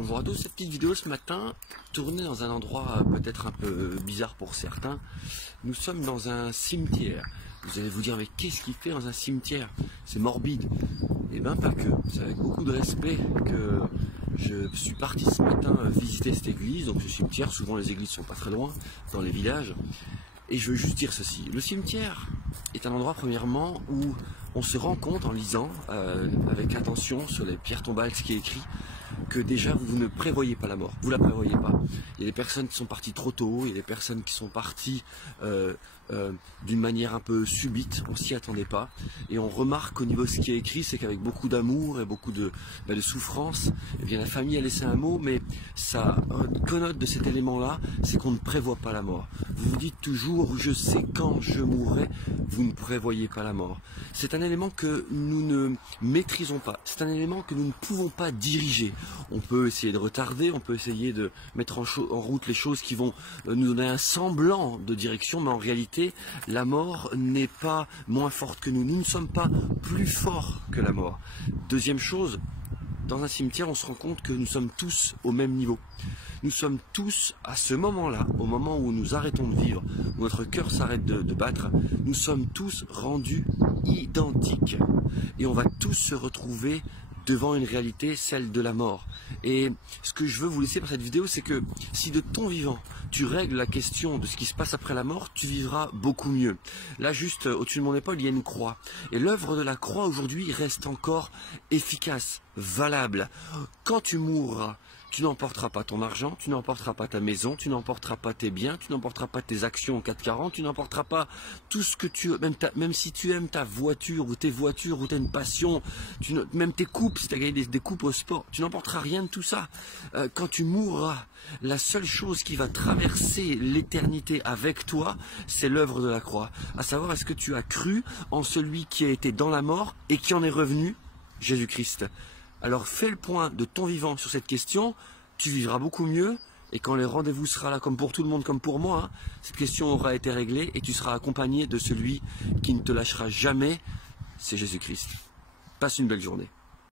Bonjour à tous, cette petite vidéo ce matin, tournée dans un endroit peut-être un peu bizarre pour certains. Nous sommes dans un cimetière. Vous allez vous dire, mais qu'est-ce qu'il fait dans un cimetière? C'est morbide. Eh bien pas que, c'est avec beaucoup de respect que je suis parti ce matin visiter cette église. Donc ce cimetière, souvent les églises sont pas très loin, dans les villages. Et je veux juste dire ceci, le cimetière est un endroit premièrement où on se rend compte en lisant avec attention sur les pierres tombales ce qui est écrit, que déjà vous ne prévoyez pas la mort, vous la prévoyez pas. Il y a des personnes qui sont parties trop tôt, il y a des personnes qui sont parties d'une manière un peu subite, on s'y attendait pas. Et on remarque au niveau de ce qui est écrit, c'est qu'avec beaucoup d'amour et beaucoup de souffrance, eh bien la famille a laissé un mot, mais ça connote de cet élément-là, c'est qu'on ne prévoit pas la mort. Vous vous dites toujours, je sais quand je mourrai, vous ne prévoyez pas la mort. C'est un élément que nous ne maîtrisons pas, c'est un élément que nous ne pouvons pas diriger. On peut essayer de retarder, on peut essayer de mettre en route les choses qui vont nous donner un semblant de direction, mais en réalité, la mort n'est pas moins forte que nous. Nous ne sommes pas plus forts que la mort. Deuxième chose, dans un cimetière, on se rend compte que nous sommes tous au même niveau. Nous sommes tous, à ce moment-là, au moment où nous arrêtons de vivre, où notre cœur s'arrête de battre, nous sommes tous rendus identiques. Et on va tous se retrouver devant une réalité, celle de la mort. Et ce que je veux vous laisser par cette vidéo, c'est que si de ton vivant, tu règles la question de ce qui se passe après la mort, tu vivras beaucoup mieux. Là, juste au-dessus de mon épaule, il y a une croix. Et l'œuvre de la croix, aujourd'hui, reste encore efficace, valable. Quand tu mourras, tu n'emporteras pas ton argent, tu n'emporteras pas ta maison, tu n'emporteras pas tes biens, tu n'emporteras pas tes actions au 440, tu n'emporteras pas tout ce que tu... Même si tu aimes ta voiture ou tes voitures ou tu as une passion, même tes coupes, si tu as gagné des coupes au sport, tu n'emporteras rien de tout ça. Quand tu mourras, la seule chose qui va traverser l'éternité avec toi, c'est l'œuvre de la croix. À savoir, est-ce que tu as cru en celui qui a été dans la mort et qui en est revenu, Jésus-Christ? Alors fais le point de ton vivant sur cette question, tu vivras beaucoup mieux, et quand les rendez-vous sera là, comme pour tout le monde, comme pour moi, hein, cette question aura été réglée et tu seras accompagné de celui qui ne te lâchera jamais, c'est Jésus-Christ. Passe une belle journée.